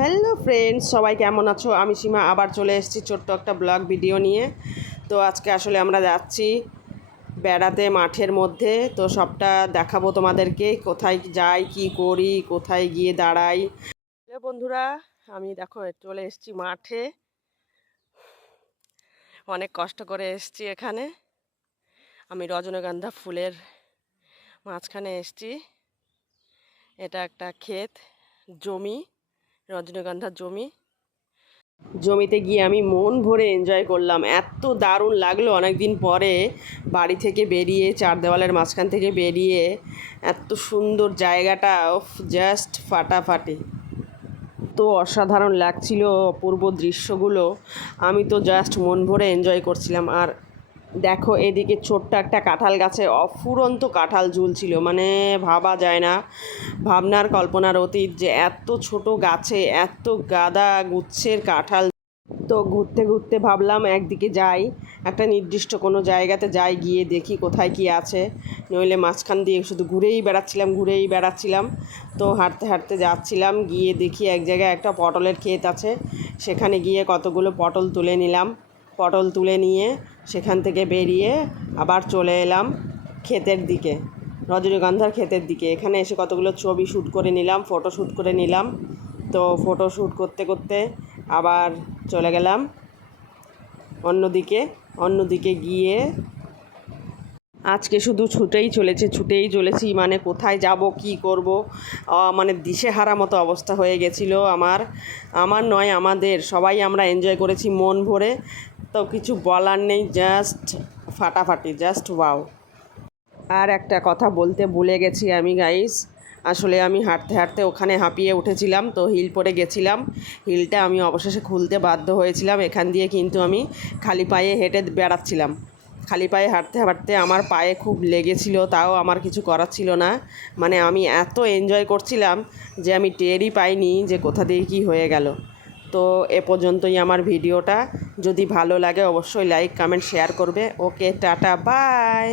Hello friends, সবাই কেমন আছো? আমি সীমা আবার চলে এসেছি ছোট্ট একটা ব্লগ ভিডিও নিয়ে। তো আজকে আসলে আমরা যাচ্ছি বেড়াতে মাঠের মধ্যে। তো সবটা দেখাবো তোমাদেরকে, কোথায় যাই, কি করি, কোথায় গিয়ে দাঁড়াই। বন্ধুরা, আমি দেখো চলে এসেছি মাঠে। অনেক কষ্ট করে এসেছি এখানে। আমি রজনীগন্ধা ফুলের মাঝখানে এসেছি। এটা একটা ক্ষেত, জমি, রজনীগন্ধার জমি। জমিতে গিয়ে আমি মন ভরে এনজয় করলাম, এত দারুণ লাগলো। অনেক দিন পরে বাড়ি থেকে বেরিয়ে, চার দেওয়ালের মাঝখান থেকে বেরিয়ে এত সুন্দর জায়গাটা, জাস্ট ফাটাফাটি। তো অসাধারণ লাগছিল অপূর্ব দৃশ্যগুলো। আমি তো জাস্ট মন ভরে এনজয় করছিলাম। আর দেখো, এদিকে ছোট্ট একটা কাঁঠাল গাছে অফুরন্ত কাঁঠাল ঝুলছিল, মানে ভাবা যায় না, ভাবনার কল্পনার অতীত যে এত ছোট গাছে এত গাদা গুচ্ছের কাঁঠাল। তো ঘুরতে ঘুরতে ভাবলাম একদিকে যাই, একটা নির্দিষ্ট কোনো জায়গাতে যাই, গিয়ে দেখি কোথায় কি আছে। নইলে মাঝখান দিয়ে শুধু ঘুরেই বেড়াচ্ছিলাম। তো হাঁটতে হাঁটতে যাচ্ছিলাম, গিয়ে দেখি এক জায়গায় একটা পটলের ক্ষেত আছে। সেখানে গিয়ে কতগুলো পটল তুলে নিলাম। পটল তুলে নিয়ে সেখান থেকে বেরিয়ে আবার চলে এলাম ক্ষেতের দিকে, রজনীগন্ধার ক্ষেতের দিকে। এখানে এসে কতগুলো ছবি শ্যুট করে নিলাম, ফটো শ্যুট করে নিলাম। তো ফটো শ্যুট করতে করতে আবার চলে গেলাম অন্যদিকে গিয়ে আজকে শুধু ছুটেই চলেছি, মানে কোথায় যাব, কি করব, মানে দিশেহারা মতো অবস্থা হয়ে গেছিলো আমার নয়, আমাদের সবাই আমরা এনজয় করেছি মন ভরে। তো কিছু বলার নেই, জাস্ট ফাটাফাটি, জাস্ট ওয়াও। আর একটা কথা বলতে ভুলে গেছি আমি, গাইস। আসলে আমি হাঁটতে হাঁটতে ওখানে হাঁপিয়ে উঠেছিলাম, তো হিল পরে গেছিলাম। হিলটা আমি অবশেষে খুলতে বাধ্য হয়েছিলাম। এখান দিয়ে কিন্তু আমি খালি পায়ে হেঁটে বেড়াচ্ছিলাম। খালি পায়ে হাঁটতে হাঁটতে আমার পায়ে খুব লেগেছিল, তাও আমার কিছু করার ছিল না। মানে আমি এত এনজয় করছিলাম যে আমি টেরই পাইনি যে কোথা দিয়ে কী হয়ে গেল। তো এ পর্যন্তই আমার ভিডিওটা। যদি ভালো লাগে অবশ্যই লাইক, কমেন্ট, শেয়ার করবে। ওকে, টাটা, বাই।